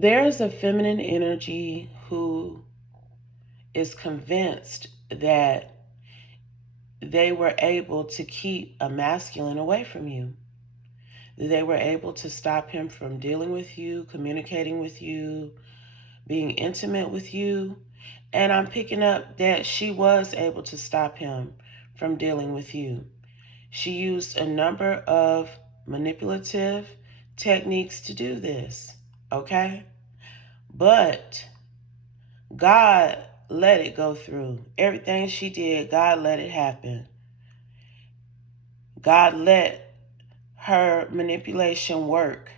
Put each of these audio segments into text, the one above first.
There's a feminine energy who is convinced that they were able to keep a masculine away from you. They were able to stop him from dealing with you, communicating with you, being intimate with you. And I'm picking up that she was able to stop him from dealing with you. She used a number of manipulative techniques to do this, okay? But God let it go through. Everything she did, God let it happen. God let her manipulation work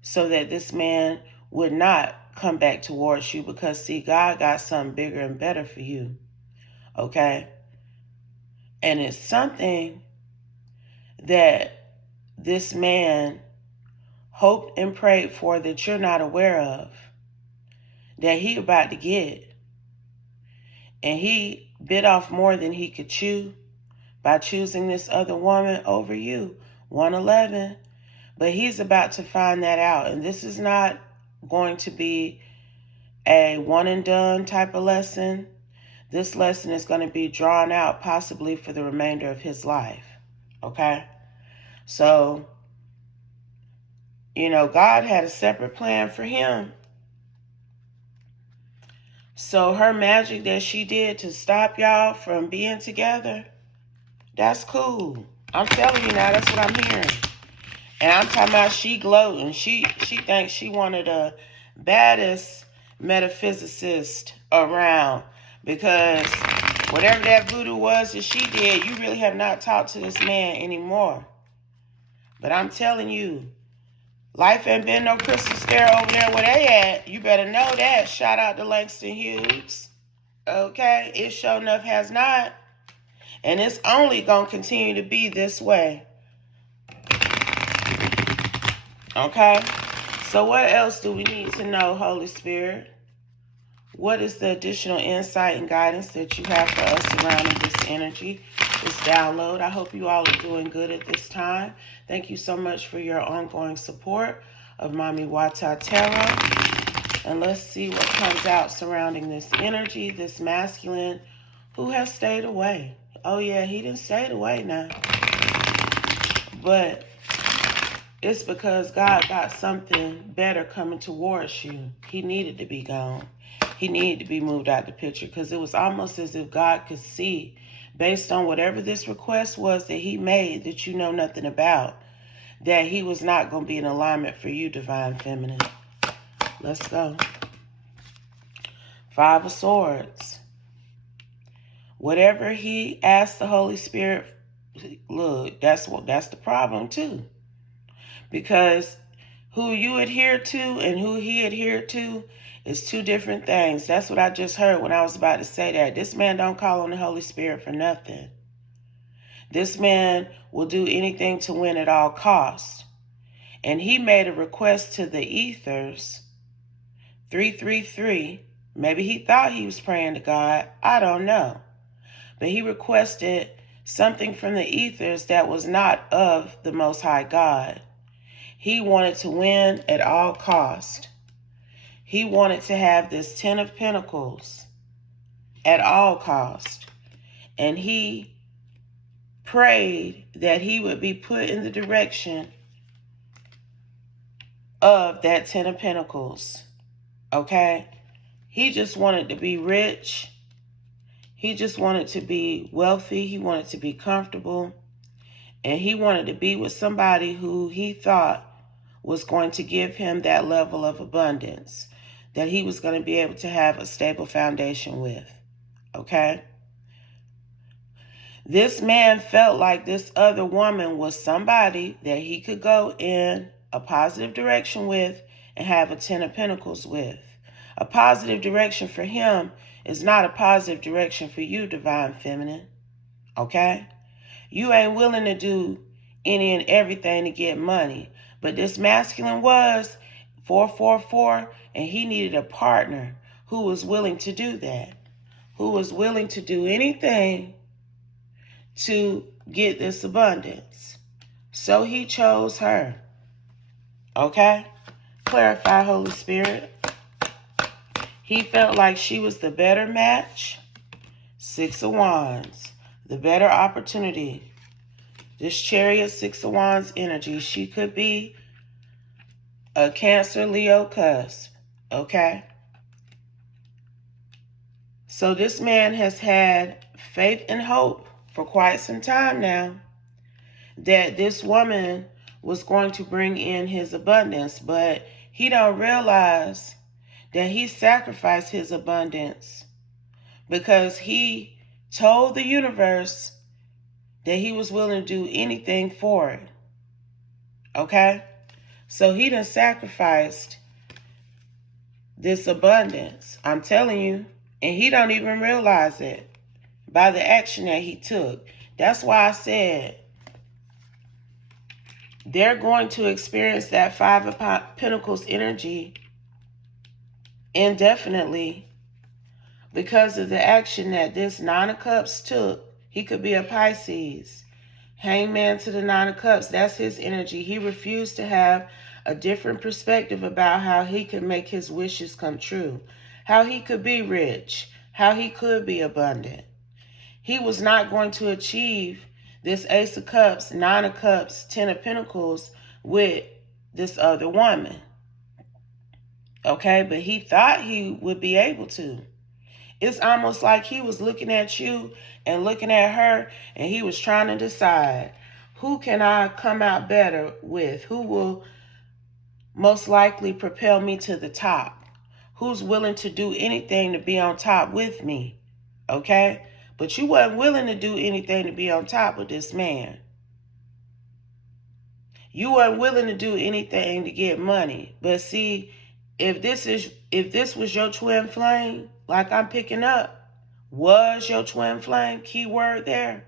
so that this man would not come back towards you, because see, God got something bigger and better for you, okay? And it's something that this man hoped and prayed for that you're not aware of, that he about to get. And he bit off more than he could chew by choosing this other woman over you, 111. But he's about to find that out. And this is not going to be a one and done type of lesson. This lesson is going to be drawn out possibly for the remainder of his life. Okay? So, God had a separate plan for him. So her magic that she did to stop y'all from being together, that's cool. I'm telling you now, that's what I'm hearing. And I'm talking about she gloating. She thinks she one of the baddest metaphysicists around, because whatever that voodoo was that she did, you really have not talked to this man anymore. But I'm telling you, life ain't been no crystal stair over there where they at. You better know that. Shout out to Langston Hughes. Okay? It sure enough has not. And it's only going to continue to be this way. Okay? So what else do we need to know, Holy Spirit? What is the additional insight and guidance that you have for us surrounding this energy, this download? I hope you all are doing good at this time. Thank you so much for your ongoing support of Mami Wata Tarot. And let's see what comes out surrounding this energy, this masculine who has stayed away. Oh yeah, he didn't stay away now. But it's because God got something better coming towards you. He needed to be gone. He needed to be moved out the picture, because it was almost as if God could see, based on whatever this request was that he made that you know nothing about, that he was not going to be in alignment for you, Divine Feminine. Let's go. Five of Swords. Whatever he asked the Holy Spirit, look, that's the problem too. Because who you adhere to and who he adhered to is two different things. That's what I just heard when I was about to say that. This man don't call on the Holy Spirit for nothing. This man will do anything to win at all costs. And he made a request to the ethers, 333. Maybe he thought he was praying to God. I don't know. But he requested something from the ethers that was not of the Most High God. He wanted to win at all cost. He wanted to have this 10 of Pentacles at all cost. And he prayed that he would be put in the direction of that 10 of Pentacles. Okay? He just wanted to be rich. He just wanted to be wealthy. He wanted to be comfortable. And he wanted to be with somebody who he thought was going to give him that level of abundance, that he was going to be able to have a stable foundation with. Okay? This man felt like this other woman was somebody that he could go in a positive direction with and have a 10 of Pentacles with. A positive direction for him is not a positive direction for you, Divine Feminine. Okay? You ain't willing to do any and everything to get money. But this masculine was 444, and he needed a partner who was willing to do that, who was willing to do anything to get this abundance. So he chose her. Okay? clarify, Holy Spirit. He felt like she was the better match. 6 of Wands, the better opportunity. This Chariot, 6 of Wands energy, she could be a Cancer, Leo cusp, okay? So this man has had faith and hope for quite some time now that this woman was going to bring in his abundance, but he don't realize that he sacrificed his abundance because he told the universe that he was willing to do anything for it. Okay? So he done sacrificed this abundance. I'm telling you. And he don't even realize it by the action that he took. That's why I said they're going to experience that 5 of Pentacles energy indefinitely because of the action that this 9 of Cups took. He could be a Pisces. Hangman to the 9 of Cups, that's his energy. He refused to have a different perspective about how he could make his wishes come true, how he could be rich, how he could be abundant. He was not going to achieve this Ace of Cups, 9 of Cups, 10 of Pentacles with this other woman. Okay, but he thought he would be able to. It's almost like he was looking at you and looking at her, and he was trying to decide, who can I come out better with? Who will most likely propel me to the top? Who's willing to do anything to be on top with me? Okay? But you weren't willing to do anything to be on top with this man. You weren't willing to do anything to get money. But see, if this was your twin flame, like I'm picking up, was your twin flame, keyword there,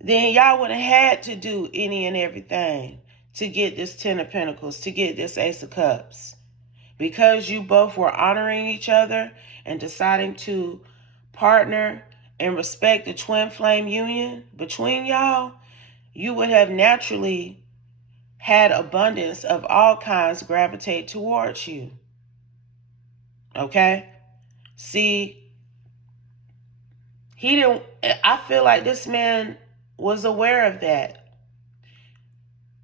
then y'all would have had to do any and everything to get this 10 of Pentacles, to get this Ace of Cups. Because you both were honoring each other and deciding to partner and respect the twin flame union between y'all, you would have naturally had abundance of all kinds gravitate towards you. Okay? See, I feel like this man was aware of that.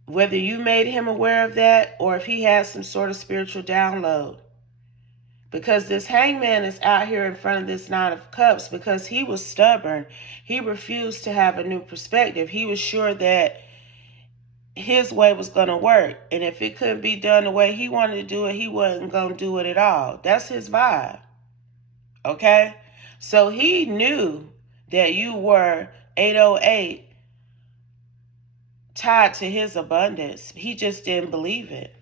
Whether you made him aware of that or if he had some sort of spiritual download. Because this hangman is out here in front of this 9 of Cups because he was stubborn. He refused to have a new perspective. He was sure that his way was going to work. And if it couldn't be done the way he wanted to do it, he wasn't going to do it at all. That's his vibe. Okay? So he knew that you were 808 tied to his abundance. He just didn't believe it.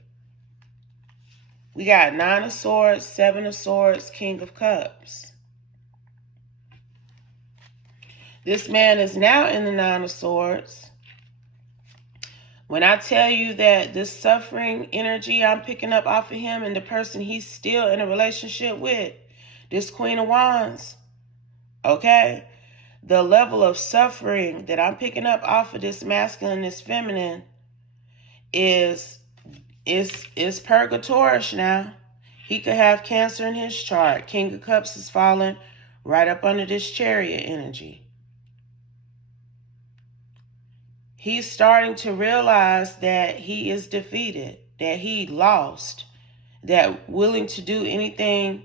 We got 9 of Swords, 7 of Swords, King of Cups. This man is now in the 9 of Swords. When I tell you that this suffering energy I'm picking up off of him and the person he's still in a relationship with, this Queen of Wands, okay? The level of suffering that I'm picking up off of this masculine, this feminine, is purgatorish now. He could have Cancer in his chart. King of Cups is falling right up under this Chariot energy. He's starting to realize that he is defeated, that he lost, that willing to do anything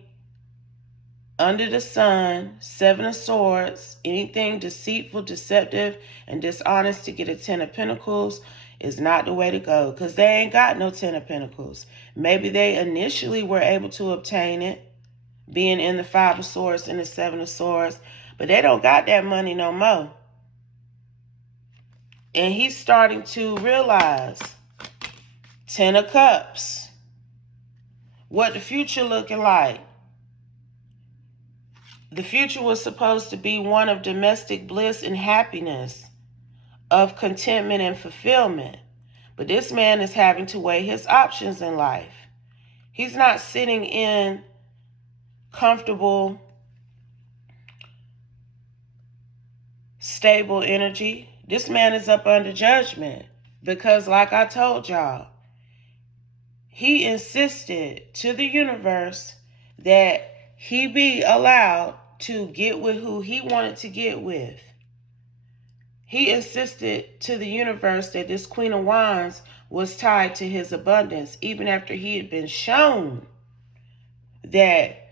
under the sun, 7 of Swords, anything deceitful, deceptive, and dishonest to get a 10 of Pentacles is not the way to go because they ain't got no 10 of Pentacles. Maybe they initially were able to obtain it, being in the 5 of Swords and the 7 of Swords, but they don't got that money no more. And he's starting to realize 10 of Cups, what the future looking like. The future was supposed to be one of domestic bliss and happiness, of contentment and fulfillment. But this man is having to weigh his options in life. He's not sitting in comfortable, stable energy. This man is up under judgment because, like I told y'all, he insisted to the universe that he be allowed to get with who he wanted to get with. He insisted to the universe that this Queen of Wands was tied to his abundance, even after he had been shown that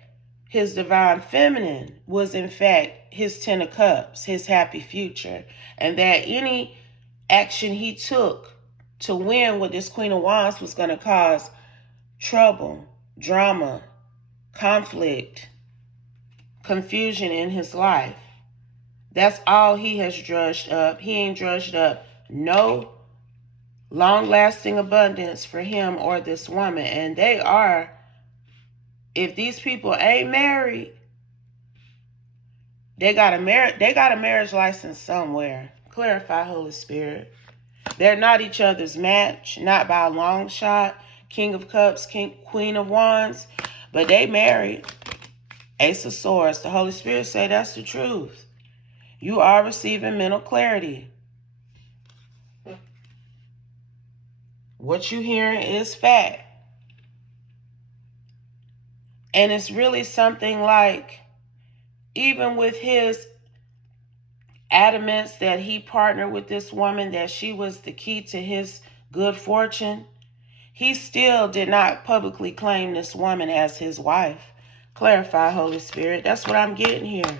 his divine feminine was in fact his Ten of Cups, his happy future, and that any action he took to win with this Queen of Wands was going to cause trouble, drama, conflict, confusion in his life. That's all he has drudged up. He ain't drudged up no long-lasting abundance for him or this woman. And they are, if these people ain't married, they got a marriage license somewhere. Clarify, Holy Spirit. They're not each other's match, not by a long shot. King of Cups, Queen of Wands, but they married. Ace of Swords. The Holy Spirit say that's the truth. You are receiving mental clarity. What you hearing is fact. And it's really something like, even with his adamance that he partnered with this woman, that she was the key to his good fortune, he still did not publicly claim this woman as his wife. Clarify, Holy Spirit. That's what I'm getting here.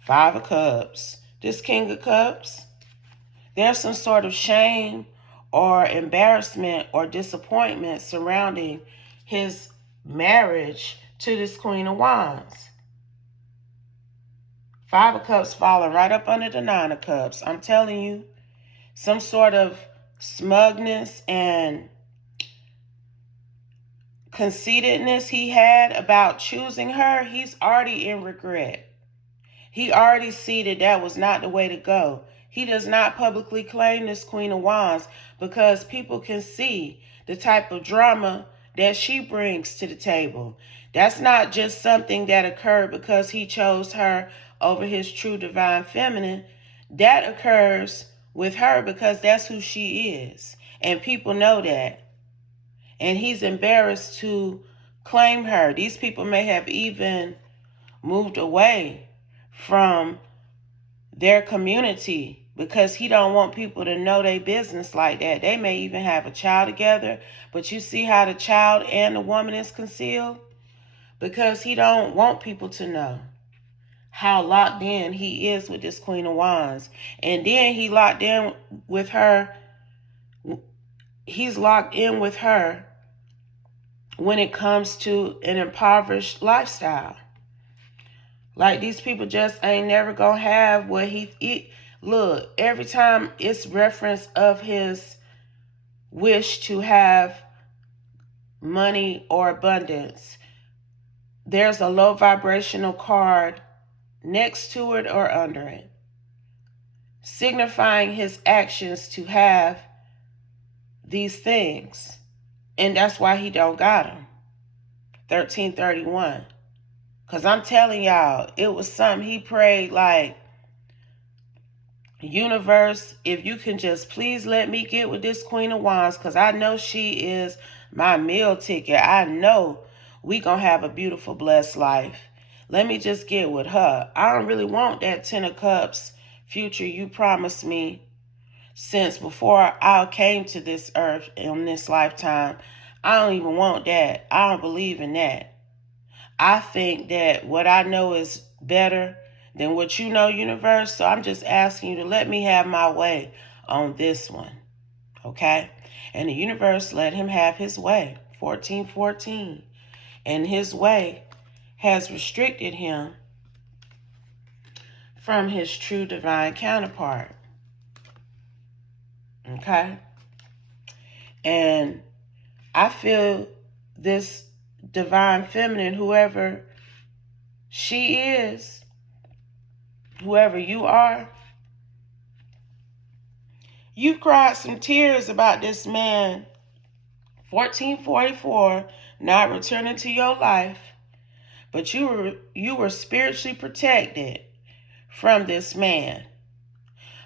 Five of Cups. This King of Cups, there's some sort of shame or embarrassment or disappointment surrounding his marriage to this Queen of Wands. Five of Cups falling right up under the Nine of Cups. I'm telling you, some sort of smugness and conceitedness he had about choosing her, he's already in regret. He already see that was not the way to go. He does not publicly claim this Queen of Wands because people can see the type of drama that she brings to the table. That's not just something that occurred because he chose her over his true divine feminine. That occurs with her because that's who she is. And people know that. And he's embarrassed to claim her. These people may have even moved away from their community because he don't want people to know their business like that. They may even have a child together, but you see how the child and the woman is concealed? Because he don't want people to know how locked in he is with this Queen of Wands. And then he locked in with her. He's locked in with her when it comes to an impoverished lifestyle. Like, these people just ain't never gonna have what he look, every time it's reference of his wish to have money or abundance, there's a low vibrational card next to it or under it, signifying his actions to have these things. And that's why he don't got them. 1331. Because I'm telling y'all, it was something he prayed like, universe, if you can just please let me get with this Queen of Wands, because I know she is my meal ticket. I know we going to have a beautiful, blessed life. Let me just get with her. I don't really want that Ten of Cups future you promised me since before I came to this earth in this lifetime. I don't even want that. I don't believe in that. I think that what I know is better than what you know, universe. So I'm just asking you to let me have my way on this one. Okay? And the universe let him have his way. 1414. And his way has restricted him from his true divine counterpart. Okay? And I feel this divine feminine, whoever she is, whoever you are, you cried some tears about this man, 1444, not returning to your life, but you were spiritually protected from this man.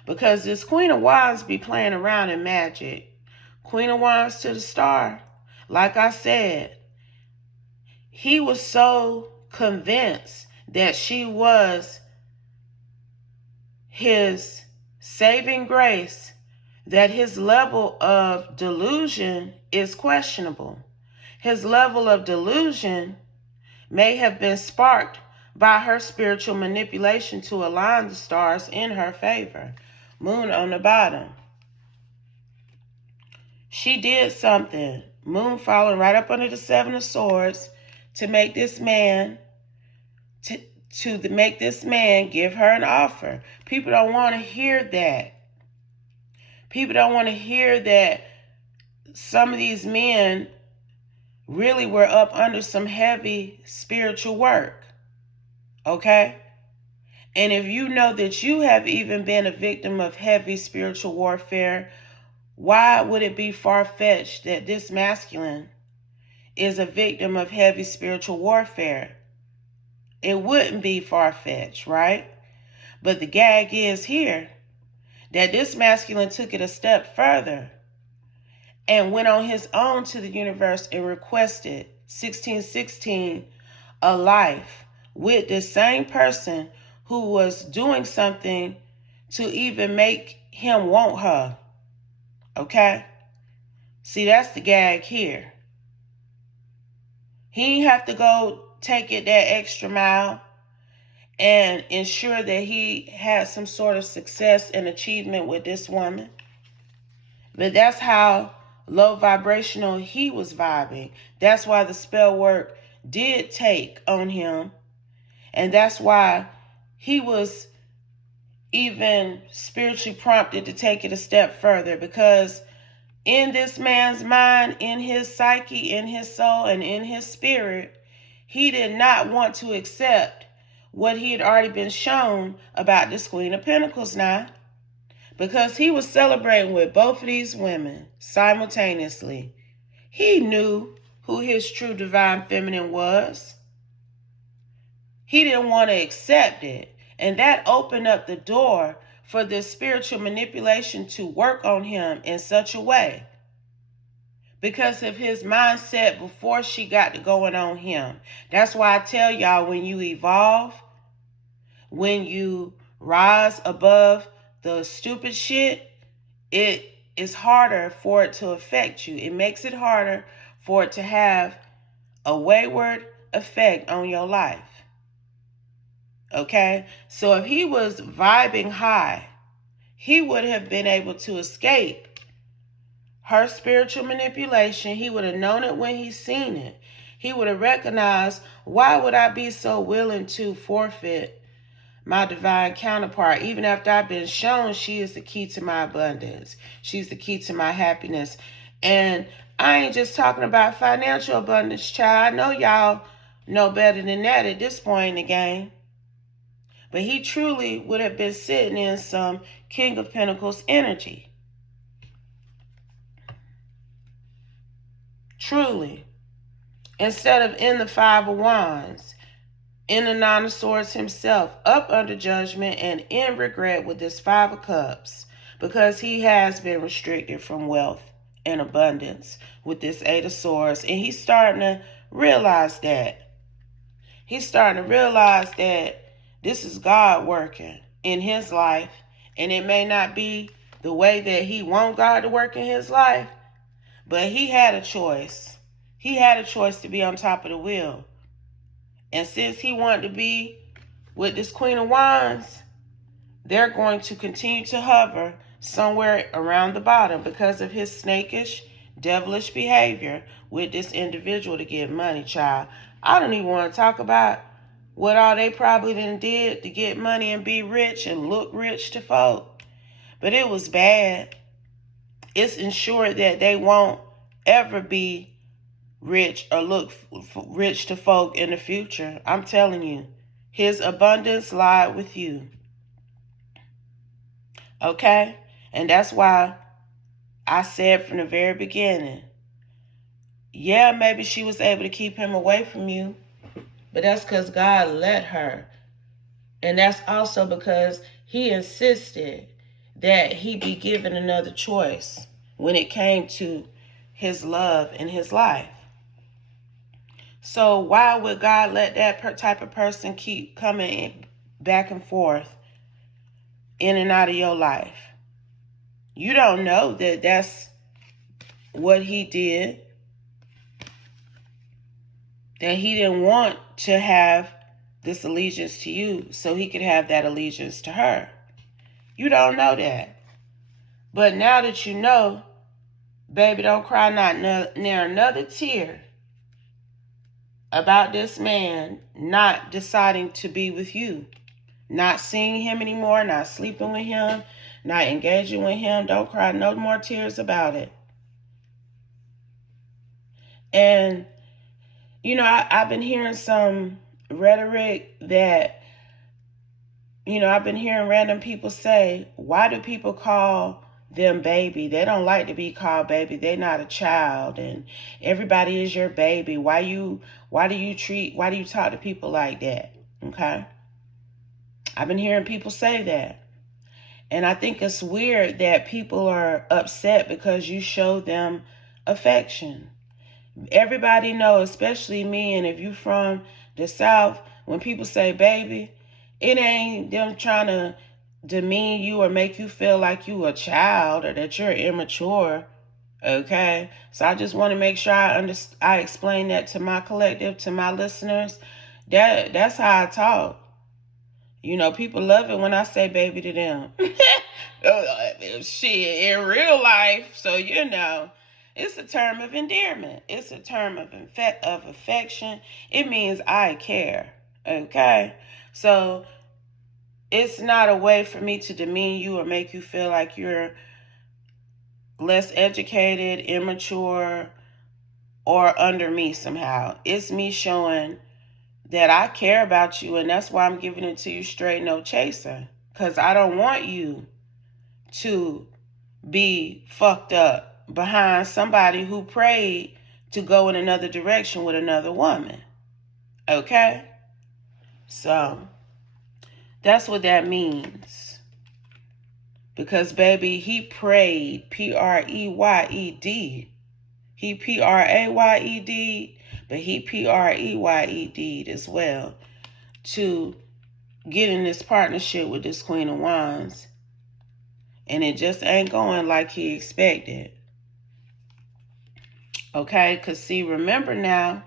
Because this Queen of Wands be playing around in magic. Queen of Wands to the Star. Like I said, he was so convinced that she was his saving grace that his level of delusion is questionable. His level of delusion may have been sparked by her spiritual manipulation to align the stars in her favor. Moon on the bottom. She did something. Moon falling right up under the Seven of Swords to make this man to make this man give her an offer. People don't want to hear that. People don't want to hear that some of these men really were up under some heavy spiritual work. Okay? And if you know that you have even been a victim of heavy spiritual warfare, why would it be far-fetched that this masculine is a victim of heavy spiritual warfare? It wouldn't be far-fetched, right? But the gag is here that this masculine took it a step further and went on his own to the universe and requested 1616 a life with the same person who was doing something to even make him want her. Okay? See, that's the gag here. He have to go take it that extra mile and ensure that he had some sort of success and achievement with this woman. But that's how low vibrational he was vibing. That's why the spell work did take on him. And that's why he was even spiritually prompted to take it a step further, because in this man's mind, in his psyche, in his soul, and in his spirit, he did not want to accept what he had already been shown about this Queen of Pentacles now, because he was celebrating with both of these women simultaneously. He knew who his true divine feminine was. He didn't want to accept it. And that opened up the door for this spiritual manipulation to work on him in such a way, because of his mindset before she got to going on him. That's why I tell y'all, when you evolve, when you rise above the stupid shit, it is harder for it to affect you. It makes it harder for it to have a wayward effect on your life. Okay? So if he was vibing high, he would have been able to escape her spiritual manipulation. He would have known it when he seen it. He would have recognized, why would I be so willing to forfeit my divine counterpart, even after I've been shown she is the key to my abundance. She's the key to my happiness. And I ain't just talking about financial abundance, child. I know y'all know better than that at this point in the game. But he truly would have been sitting in some King of Pentacles energy. Truly. Instead of in the Five of Wands, in the Nine of Swords himself, up under judgment and in regret with this Five of Cups, because he has been restricted from wealth and abundance with this Eight of Swords. And he's starting to realize that. He's starting to realize that this is God working in his life. And it may not be the way that he wants God to work in his life, but he had a choice. He had a choice to be on top of the wheel. And since he wanted to be with this Queen of Wands, they're going to continue to hover somewhere around the bottom because of his snakish, devilish behavior with this individual to get money, child. I don't even want to talk about what all they probably done did to get money and be rich and look rich to folk. But it was bad. It's ensured that they won't ever be rich or look rich to folk in the future. I'm telling you, his abundance lied with you. Okay? And that's why I said from the very beginning, yeah, maybe she was able to keep him away from you, but that's because God let her. And that's also because he insisted that he be given another choice. when it came to his love in his life. So why would God let that type of person keep coming back and forth in and out of your life? You don't know that that's what he did, that he didn't want to have this allegiance to you so he could have that allegiance to her. You don't know that. But now that you know, baby, don't cry not near another tear about this man not deciding to be with you, not seeing him anymore, not sleeping with him, not engaging with him. Don't cry no more tears about it. And, I've been hearing some rhetoric that, I've been hearing random people say, why do people call them baby? They don't like to be called baby. They're not a child, and everybody is your baby. Why do you talk to people like that? Okay. I've been hearing people say that. And I think it's weird that people are upset because you show them affection. Everybody knows, especially me, and if you from the South, when people say baby, it ain't them trying to demean you or make you feel like you a child or that you're immature. Okay? So I just want to make sure I explain that to my collective, to my listeners. That's how I talk. People love it when I say baby to them. Shit, in real life. So, it's a term of endearment. It's a term of affection. It means I care. Okay? So, it's not a way for me to demean you or make you feel like you're less educated, immature, or under me somehow. It's me showing that I care about you, and that's why I'm giving it to you straight, no chaser. Because I don't want you to be fucked up behind somebody who prayed to go in another direction with another woman. Okay? So, that's what that means. Because, baby, he prayed, P-R-E-Y-E-D. He P-R-A-Y-E-D, but he P-R-E-Y-E-D as well, to get in this partnership with this Queen of Wands. And it just ain't going like he expected. Okay? Because, see, remember now,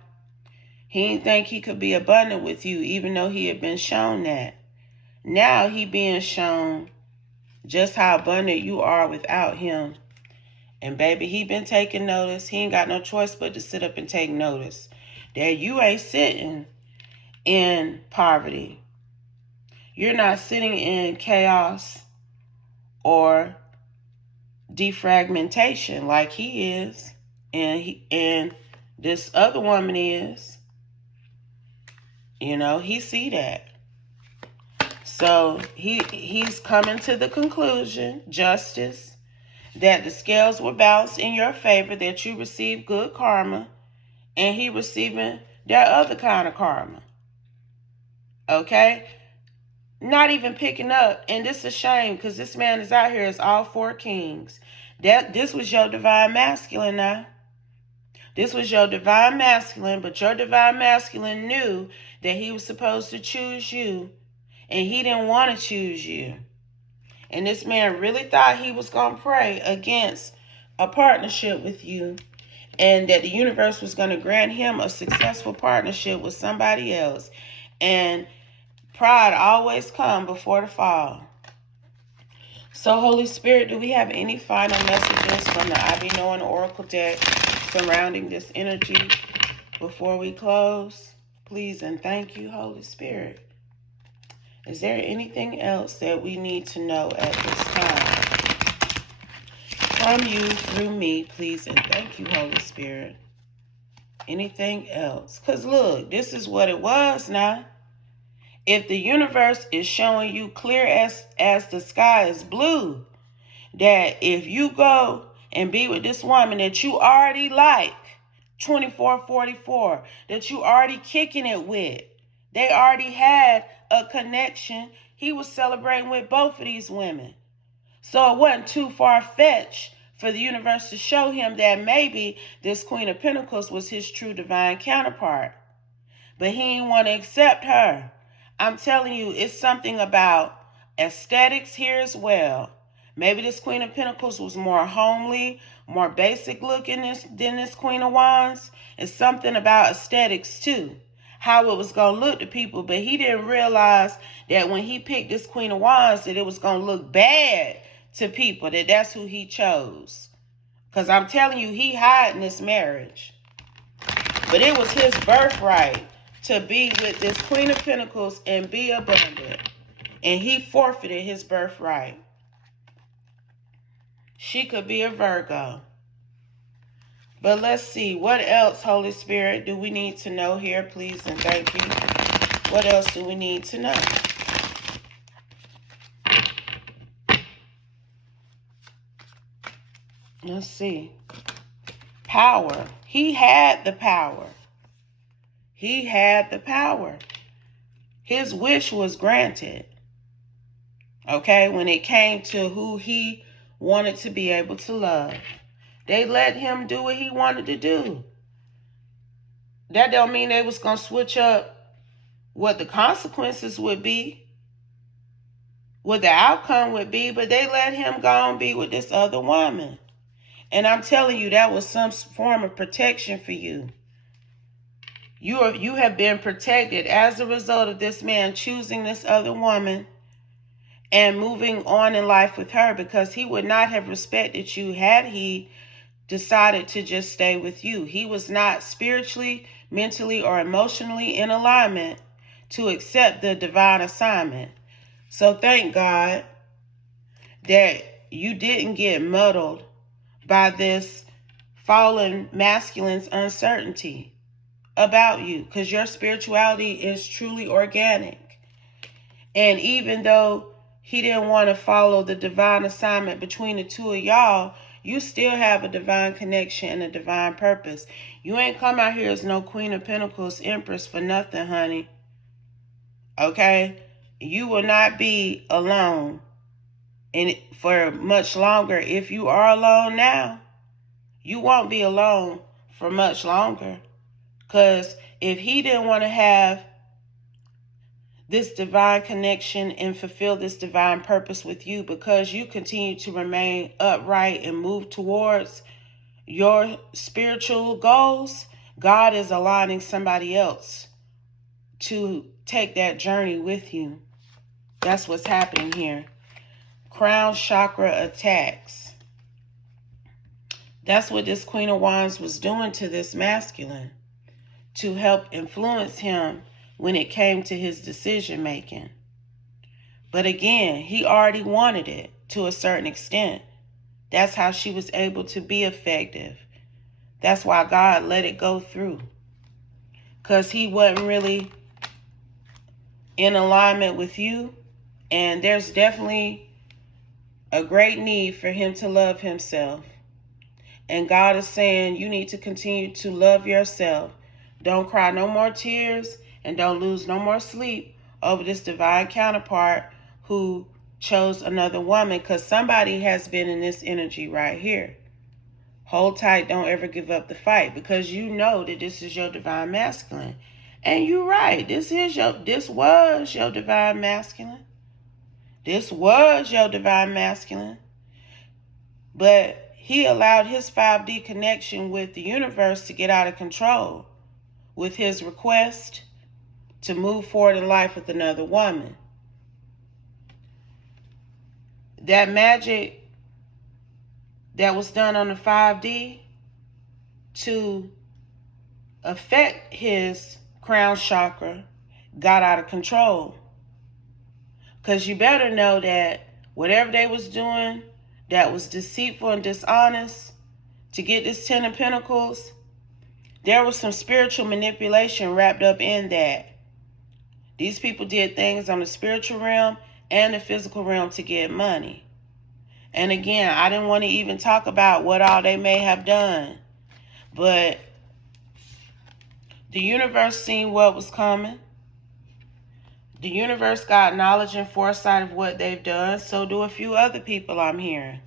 he didn't think he could be abundant with you, even though he had been shown that. Now he being shown just how abundant you are without him. And baby, he been taking notice. He ain't got no choice but to sit up and take notice that you ain't sitting in poverty. You're not sitting in chaos or defragmentation like he is, and this other woman is. He see that. So he's coming to the conclusion, justice, that the scales were balanced in your favor, that you received good karma, and he receiving that other kind of karma. Okay? Not even picking up, and this is a shame because this man is out here as all four kings. This was your divine masculine now. This was your divine masculine, but your divine masculine knew that he was supposed to choose you, and he didn't want to choose you. And this man really thought he was going to pray against a partnership with you, and that the universe was going to grant him a successful partnership with somebody else. And pride always comes before the fall. So, Holy Spirit, do we have any final messages from the I Be Knowing Oracle deck surrounding this energy before we close? Please and thank you, Holy Spirit. Is there anything else that we need to know at this time? From you, through me, please and thank you, Holy Spirit. Anything else? Because look, this is what it was now. If the universe is showing you clear as the sky is blue, that if you go and be with this woman that you already like, 2444, that you already kicking it with, they already had a connection. He was celebrating with both of these women. So it wasn't too far-fetched for the universe to show him that maybe this Queen of Pentacles was his true divine counterpart. But he didn't want to accept her. I'm telling you, it's something about aesthetics here as well. Maybe this Queen of Pentacles was more homely, more basic looking than this Queen of Wands. It's something about aesthetics too, how it was going to look to people. But he didn't realize that when he picked this Queen of Wands, that it was going to look bad to people, that that's who he chose. Because I'm telling you, he hiding this marriage. But it was his birthright to be with this Queen of Pentacles and be abundant. And he forfeited his birthright. She could be a Virgo. But let's see, what else, Holy Spirit, do we need to know here, please and thank you. What else do we need to know? Let's see. Power. He had the power. He had the power. His wish was granted. Okay, when it came to who he wanted to be able to love. They let him do what he wanted to do. That don't mean they was going to switch up what the consequences would be, what the outcome would be, but they let him go and be with this other woman. And I'm telling you, that was some form of protection for you. You have been protected as a result of this man choosing this other woman and moving on in life with her, because he would not have respected you had he decided to just stay with you. He was not spiritually, mentally, or emotionally in alignment to accept the divine assignment. So thank God that you didn't get muddled by this fallen masculine's uncertainty about you, because your spirituality is truly organic. And even though he didn't want to follow the divine assignment between the two of y'all, you still have a divine connection and a divine purpose. You ain't come out here as no Queen of Pentacles Empress for nothing, honey. Okay? You will not be alone for much longer. If you are alone now, you won't be alone for much longer. Because if he didn't want to have this divine connection and fulfill this divine purpose with you, because you continue to remain upright and move towards your spiritual goals, God is aligning somebody else to take that journey with you. That's what's happening here. Crown chakra attacks. That's what this Queen of Wands was doing to this masculine, to help influence him when it came to his decision making. But again, he already wanted it to a certain extent. That's how she was able to be effective. That's why God let it go through. Because he wasn't really in alignment with you. And there's definitely a great need for him to love himself. And God is saying you need to continue to love yourself. Don't cry no more tears and don't lose no more sleep over this divine counterpart who chose another woman, because somebody has been in this energy right here. Hold tight. Don't ever give up the fight, because you know that this is your divine masculine. And you're right. This was your divine masculine. This was your divine masculine. But he allowed his 5D connection with the universe to get out of control with his request to move forward in life with another woman. That magic that was done on the 5D to affect his crown chakra got out of control. Because you better know that whatever they was doing that was deceitful and dishonest to get this 10 of Pentacles, there was some spiritual manipulation wrapped up in that. These people did things on the spiritual realm and the physical realm to get money. And again, I didn't want to even talk about what all they may have done. But the universe seen what was coming. The universe got knowledge and foresight of what they've done. So do a few other people I'm hearing.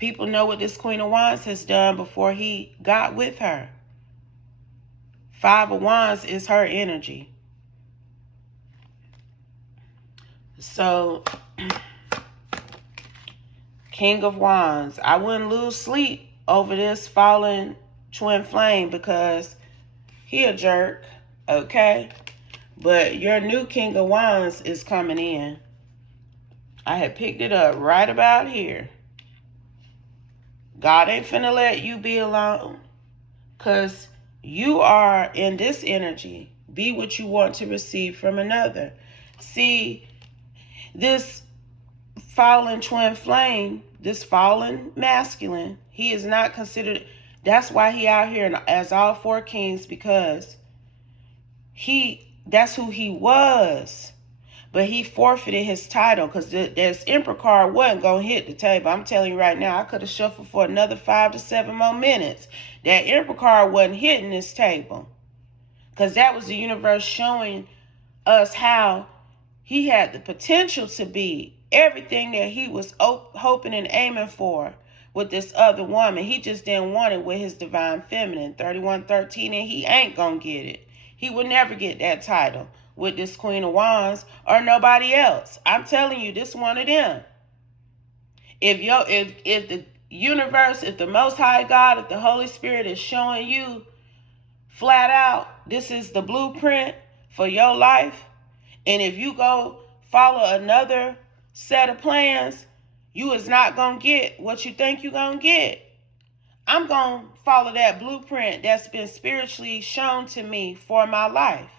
People know what this Queen of Wands has done before he got with her. Five of Wands is her energy. So, King of Wands. I wouldn't lose sleep over this fallen twin flame because he a jerk, okay? But your new King of Wands is coming in. I had picked it up right about here. God ain't finna let you be alone, because you are in this energy. Be what you want to receive from another. See, this fallen twin flame, this fallen masculine, he is not considered. That's why he out here as all four kings, because that's who he was. But he forfeited his title because this Emperor card wasn't going to hit the table. I'm telling you right now, I could have shuffled for another 5 to 7 more minutes. That Emperor card wasn't hitting this table, because that was the universe showing us how he had the potential to be everything that he was hoping and aiming for with this other woman. He just didn't want it with his divine feminine, 3113, and he ain't going to get it. He would never get that title with this Queen of Wands or nobody else. I'm telling you, this one of them. If the universe, if the Most High God, if the Holy Spirit is showing you flat out, this is the blueprint for your life, and if you go follow another set of plans, you is not going to get what you think you're going to get. I'm going to follow that blueprint that's been spiritually shown to me for my life.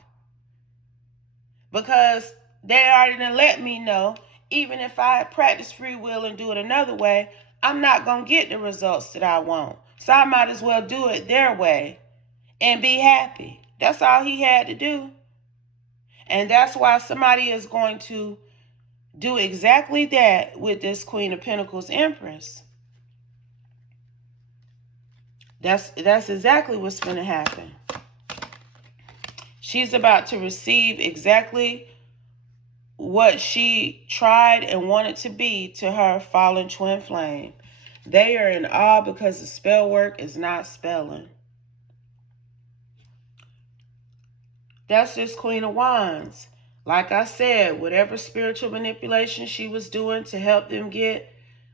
Because they already done let me know, even if I practice free will and do it another way, I'm not going to get the results that I want. So I might as well do it their way and be happy. That's all he had to do. And that's why somebody is going to do exactly that with this Queen of Pentacles Empress. That's exactly what's going to happen. She's about to receive exactly what she tried and wanted to be to her fallen twin flame. They are in awe because the spell work is not spelling. That's this Queen of Wands. Like I said, whatever spiritual manipulation she was doing to help them get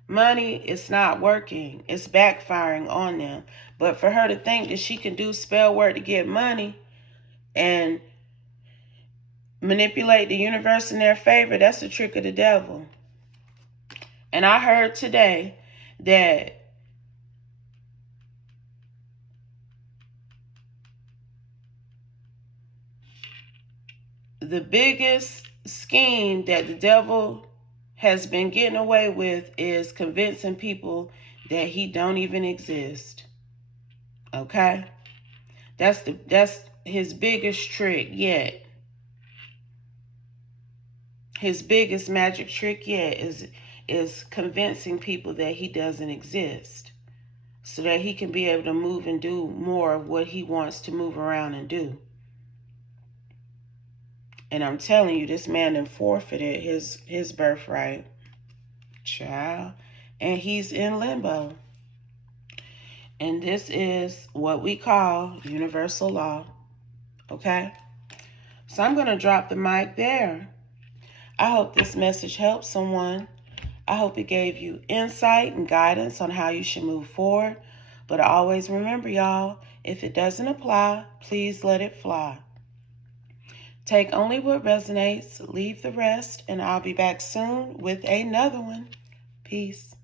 money, it's not working. It's backfiring on them. But for her to think that she can do spell work to get money and manipulate the universe in their favor, that's a trick of the devil. And I heard today that the biggest scheme that the devil has been getting away with is convincing people that he don't even exist. Okay? That's his biggest trick yet. His biggest magic trick yet is convincing people that he doesn't exist, so that he can be able to move and do more of what he wants to move around and do. And I'm telling you, this man done forfeited his birthright, child, and he's in limbo. And this is what we call universal law. Okay? So I'm going to drop the mic there. I hope this message helped someone. I hope it gave you insight and guidance on how you should move forward. But always remember, y'all, if it doesn't apply, please let it fly. Take only what resonates, leave the rest, and I'll be back soon with another one. Peace.